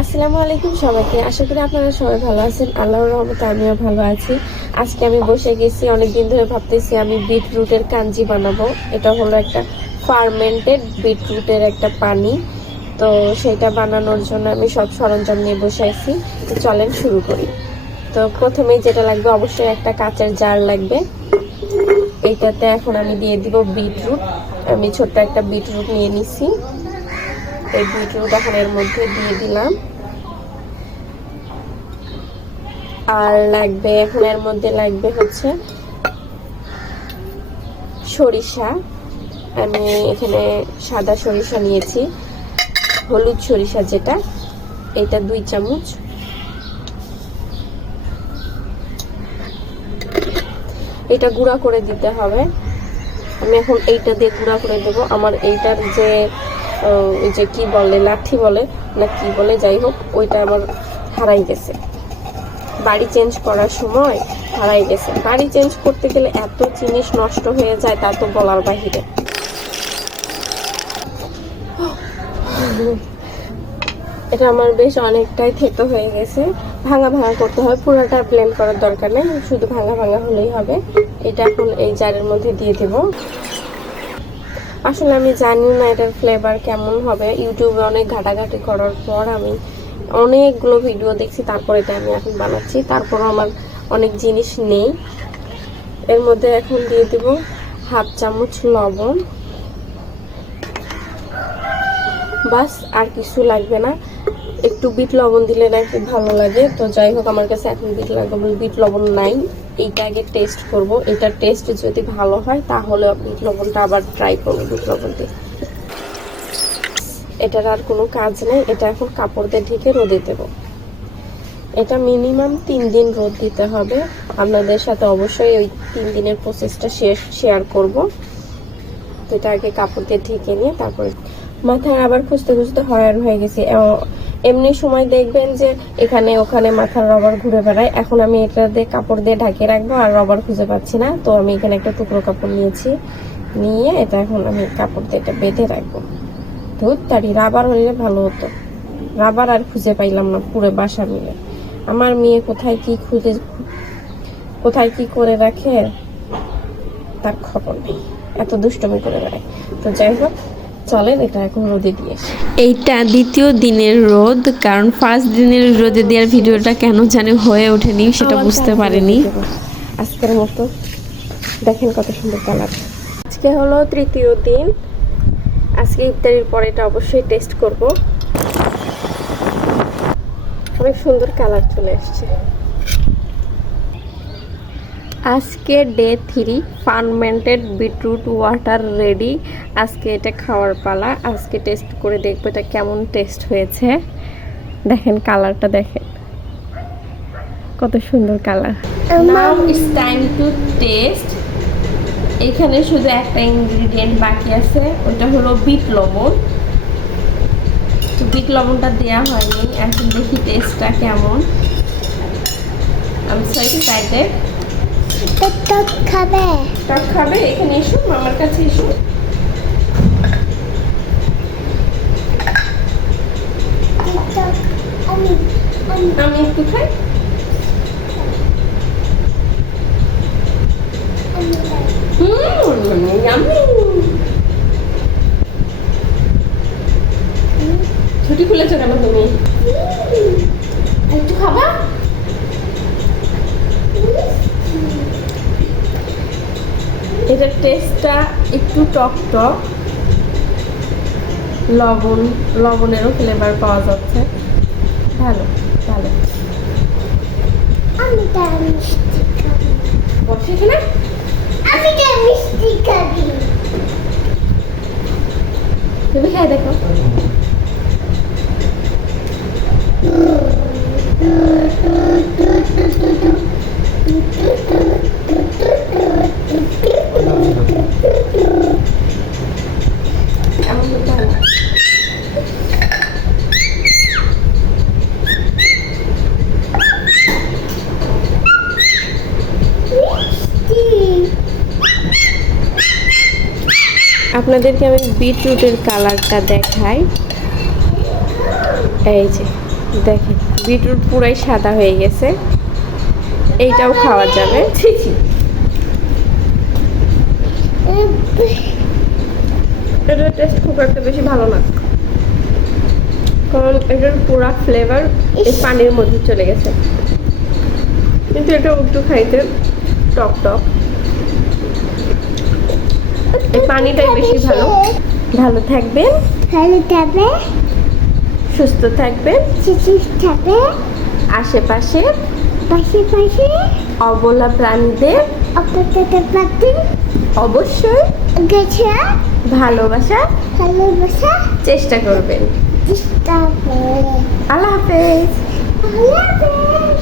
আসসালামু আলাইকুম সবাইকে। আশা করি আপনারা সবাই ভালো আছেন। আল্লাহর রহমতে আমিও ভালো আছি। আজকে আমি বসে গেছি, অনেকদিন ধরে ভাবতেছি আমি বিটরুটের কাঞ্জি বানাবো। এটা হলো একটা ফার্মেন্টেড বিটরুটের একটা পানি। তো সেটা বানানোর জন্য আমি সব সরঞ্জাম নিয়ে বসে আছি। তো চলেন শুরু করি। তো প্রথমেই যেটা লাগবে, অবশ্যই একটা কাঁচের জার লাগবে। এইটাতে এখন আমি দিয়ে দিব বিটরুট। আমি ছোট্ট একটা বিটরুট নিয়ে নিছি। এই বিটরুট এখন এর মধ্যে দিয়ে দিলাম। আর লাগবে এখন এর মধ্যে লাগবে হচ্ছে সরিষা। আমি এখানে সাদা সরিষা নিয়েছি, হলুদ সরিষা যেটা, এটা 2 চামচ। এটা গুঁড়া করে দিতে হবে। আমি এখন এইটা দিয়ে গুঁড়া করে দেবো। আমার এইটার যে কি বলে, লাঠি বলে না কি বলে, যাই হোক, ওইটা আমার হারাই গেছে। বাড়ি চেঞ্জ করার সময় হারাই গেছে। বাড়ি চেঞ্জ করতে গেলে এত জিনিস নষ্ট হয়ে যায়, তা তো বলার বাহিরে। এটা আমার বেশ অনেকটাই থেতো হয়ে গেছে। ভাঙা ভাঙা করতে হবে, পুরোটা ব্লেন্ড করার দরকার নেই, শুধু ভাঙা ভাঙা হলেই হবে। এটা এখন এই জারের মধ্যে দিয়ে দেব। আসলে আমি জানি না এটার ফ্লেভার কেমন হবে। ইউটিউবে অনেক ঘাটাঘাটি করার পর আমি অনেকগুলো ভিডিও দেখছি, তারপর এটা আমি এখন বানাচ্ছি। তারপরও আমার অনেক জিনিস নেই। এর মধ্যে এখন দিয়ে দেব 1/2 চামচ লবণ। বাস, আর কিছু লাগবে না। একটু বিট লবণ দিলে নাকি ভালো লাগে, তো যাই হোক, আমার কাছে এখন বিট লবণ নাই। এইটা আগে টেস্ট করব। এটার টেস্ট যদি ভালো হয় তাহলে বিট লবণটা আবার ট্রাই করবো বিট লবণ দিয়ে। এটার আর কোনো কাজ নেই। এটা এখন কাপড় দিয়ে ঢেকে রোদে দেব। এটা মিনিমাম 3 দিন রোদ দিতে হবে। আপনাদের সাথে অবশ্যই ওই 3 দিনের প্রসেসটা শেয়ার করব। তো এটা আগে কাপড় দিয়ে ঢেকে নিয়ে তারপরে মাথায় আবার খুঁজতে খুঁজতে হয়রান হয়ে গেছি। এমনি সময় দেখবেন যে এখানে ওখানে মাথার রবার ঘুরে বেড়ায়। এখন আমি এটা দিয়ে কাপড় দিয়ে ঢাকে রাখবো, আর রবার খুঁজে পাচ্ছি না। তো আমি এখানে একটা টুকরো কাপড় নিয়েছি, নিয়ে এটা এখন আমি কাপড় দিয়ে এটা বেঁধে রাখবো। ধুত্তারি, রাবার হলে ভালো হতো। রাবার আর খুঁজে পাইলাম না পুরো বাসা মিলে। আমার মেয়ে কোথায় কি করে রাখে তার খবর নেই, এত দুষ্টমি করে বেড়ায়। তো যাই হোক, চলেন এটা এখন রোদে দিয়ে। এইটা দ্বিতীয় দিনের রোদ, কারণ ফার্স্ট দিনের রোদে দেওয়ার ভিডিওটা কেন জানি হয়ে ওঠেনি, সেটা বুঝতে পারিনি। আজকের মতো দেখেন কত সুন্দর কালার। আজকে হলো তৃতীয় দিন। আজকে ইফতারির পরে এটা অবশ্যই টেস্ট করব। অনেক সুন্দর কালার চলে আসছে। আজকে day 3, fermented beetroot water ready. আজকে এটা খাওয়ার পালা। আজকে টেস্ট করে দেখবো এটা কেমন টেস্ট হয়েছে। দেখেন কালারটা, দেখেন কত সুন্দর colour. Now it's time to test. এখানে শুধু একটা ইনগ্রিডিয়েন্ট বাকি আছে, ওটা হলো বিট লবণ। তো বিট লবণটা দেওয়া হয়নি। এখন দেখি টেস্টটা কেমন। আমি সো এক্সাইটেড। টক খাবে? টক খাবে? এখানে এসো, মামার কাছে এসো। আমি একটু খাই। ছুটি খুলেছো কেন তুমি? একটু খাবা? এটার টেস্টটা একটু টক টক, লবণেরও ফ্লেভার পাওয়া যাচ্ছে। ভালো ভালো। আমি তো মিষ্টি খাবি। বসে এখানে। আমি তো মিষ্টি খাবি। তুমি খাই দেখো। এমন করতে হয় না। আপনাদেরকে আমি বিটরুটের কালারটা দেখাই। এই যে দেখেন বিটরুট পুরাই সাদা হয়ে গেছে, এইটাও খাওয়া যাবে। এটার টেস্ট খুব একটা বেশি ভালো না, কারণ এটার পুরা ফ্লেভার এই পানির মধ্যে চলে গেছে, কিন্তু এটা একটু খাইতে টক টক, এই পানিটাই বেশি ভালো। ভালো থাকবেন, ভালো থাকবে, সুস্থ থাকবেন, সুস্থ থাকবে, আশেপাশে পাশে পাশে অবলা প্রাণীদের অপরটা পাতি অবশ্যই গেছে ভালোবাসা ভালোবাসা চেষ্টা করবেন। চেষ্টা করে। আল্লাহ হাফেজ। আল্লাহ হাফেজ।